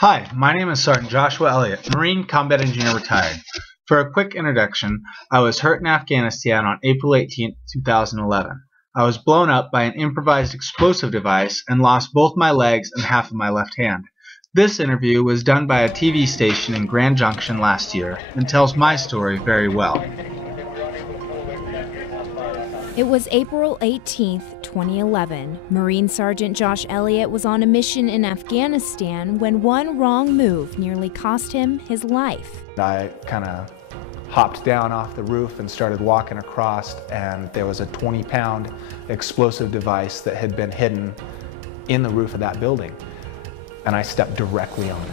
Hi, my name is Sergeant Joshua Elliott, Marine Combat Engineer retired. For a quick introduction, I was hurt in Afghanistan on April 18, 2011. I was blown up by an improvised explosive device and lost both my legs and half of my left hand. This interview was done by a TV station in Grand Junction last year and tells my story very well. It was April 18, 2011. Marine Sergeant Josh Elliott was on a mission in Afghanistan when one wrong move nearly cost him his life. I kind of hopped down off the roof and started walking across, and there was a 20-pound explosive device that had been hidden in the roof of that building, and I stepped directly on it.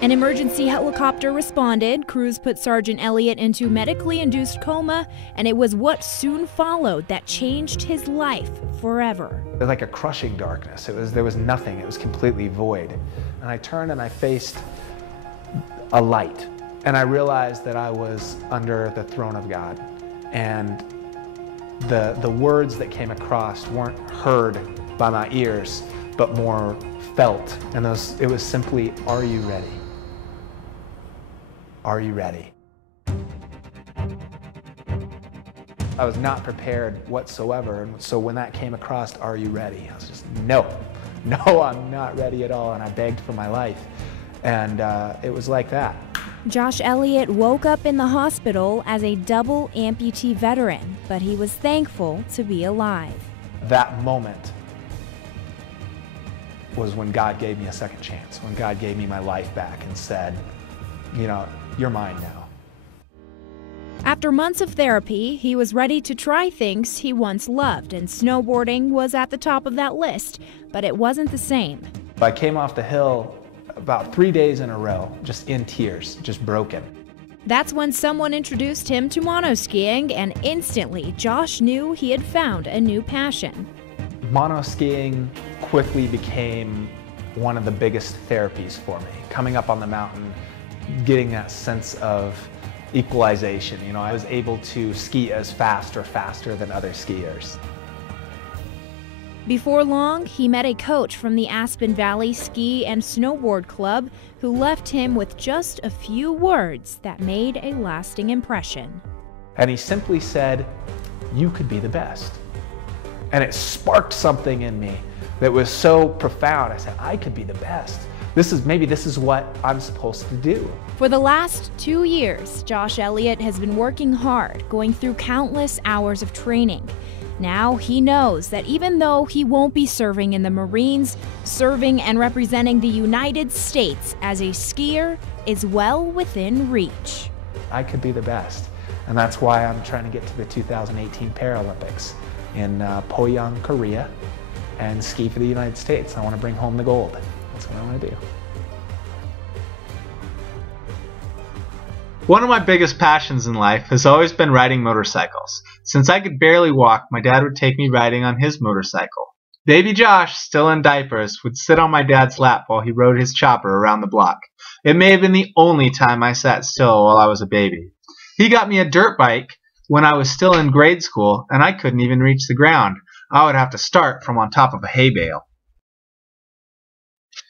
An emergency helicopter responded. Crews put Sergeant Elliott into medically induced coma, and it was what soon followed that changed his life forever. It was like a crushing darkness. There was nothing. It was completely void. And I turned and I faced a light, and I realized that I was under the throne of God. And the words that came across weren't heard by my ears, but more felt. And it was simply, "Are you ready? Are you ready?" I was not prepared whatsoever, and so when that came across, "Are you ready?" I was just, no, I'm not ready at all, and I begged for my life, and it was like that. Josh Elliott woke up in the hospital as a double amputee veteran, but he was thankful to be alive. That moment was when God gave me a second chance, when God gave me my life back and said, you know, "You're mine now." After months of therapy, he was ready to try things he once loved, and snowboarding was at the top of that list, but it wasn't the same. I came off the hill about 3 days in a row, just in tears, just broken. That's when someone introduced him to monoskiing, and instantly Josh knew he had found a new passion. Monoskiing quickly became one of the biggest therapies for me. Coming up on the mountain, getting that sense of equalization. You know, I was able to ski as fast or faster than other skiers. Before long, he met a coach from the Aspen Valley Ski and Snowboard Club who left him with just a few words that made a lasting impression. And he simply said, "You could be the best." And it sparked something in me that was so profound. I said, I could be the best. Maybe this is what I'm supposed to do. For the last 2 years, Josh Elliott has been working hard, going through countless hours of training. Now he knows that even though he won't be serving in the Marines, serving and representing the United States as a skier is well within reach. I could be the best, and that's why I'm trying to get to the 2018 Paralympics in Poyang, Korea, and ski for the United States. I want to bring home the gold. That's what I want to do. One of my biggest passions in life has always been riding motorcycles. Since I could barely walk, my dad would take me riding on his motorcycle. Baby Josh, still in diapers, would sit on my dad's lap while he rode his chopper around the block. It may have been the only time I sat still while I was a baby. He got me a dirt bike when I was still in grade school, and I couldn't even reach the ground. I would have to start from on top of a hay bale.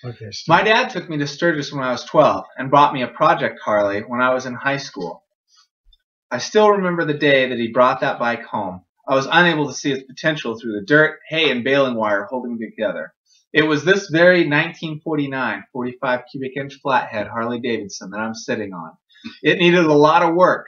Okay. My dad took me to Sturgis when I was 12 and bought me a Project Harley when I was in high school. I still remember the day that he brought that bike home. I was unable to see its potential through the dirt, hay, and baling wire holding it together. It was this very 1949 45 cubic inch flathead Harley Davidson that I'm sitting on. It needed a lot of work,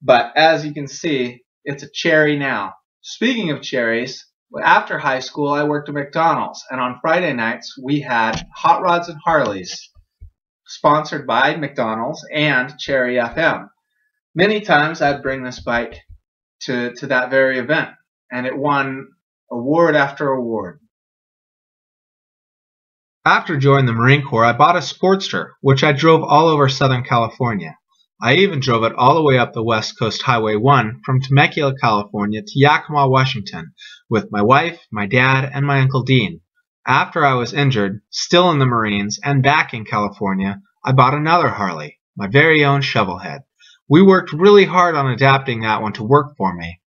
but as you can see, it's a cherry now. Speaking of cherries, after high school, I worked at McDonald's, and on Friday nights, we had Hot Rods and Harleys, sponsored by McDonald's and Cherry FM. Many times, I'd bring this bike to that very event, and it won award after award. After joining the Marine Corps, I bought a Sportster, which I drove all over Southern California. I even drove it all the way up the West Coast Highway 1 from Temecula, California to Yakima, Washington, with my wife, my dad, and my Uncle Dean. After I was injured, still in the Marines, and back in California, I bought another Harley, my very own Shovelhead. We worked really hard on adapting that one to work for me.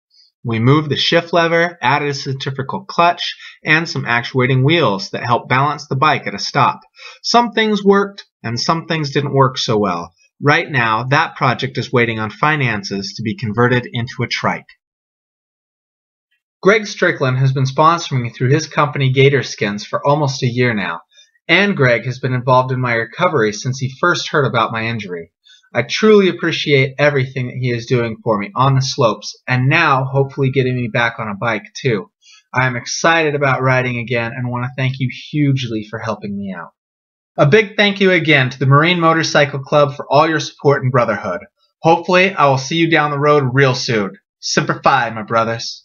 We moved the shift lever, added a centrifugal clutch, and some actuating wheels that help balance the bike at a stop. Some things worked, and some things didn't work so well. Right now, that project is waiting on finances to be converted into a trike. Greg Strickland has been sponsoring me through his company Gator Skins for almost a year now, and Greg has been involved in my recovery since he first heard about my injury. I truly appreciate everything that he is doing for me on the slopes, and now hopefully getting me back on a bike too. I am excited about riding again and want to thank you hugely for helping me out. A big thank you again to the Marine Motorcycle Club for all your support and brotherhood. Hopefully I will see you down the road real soon. Semper Fi, my brothers.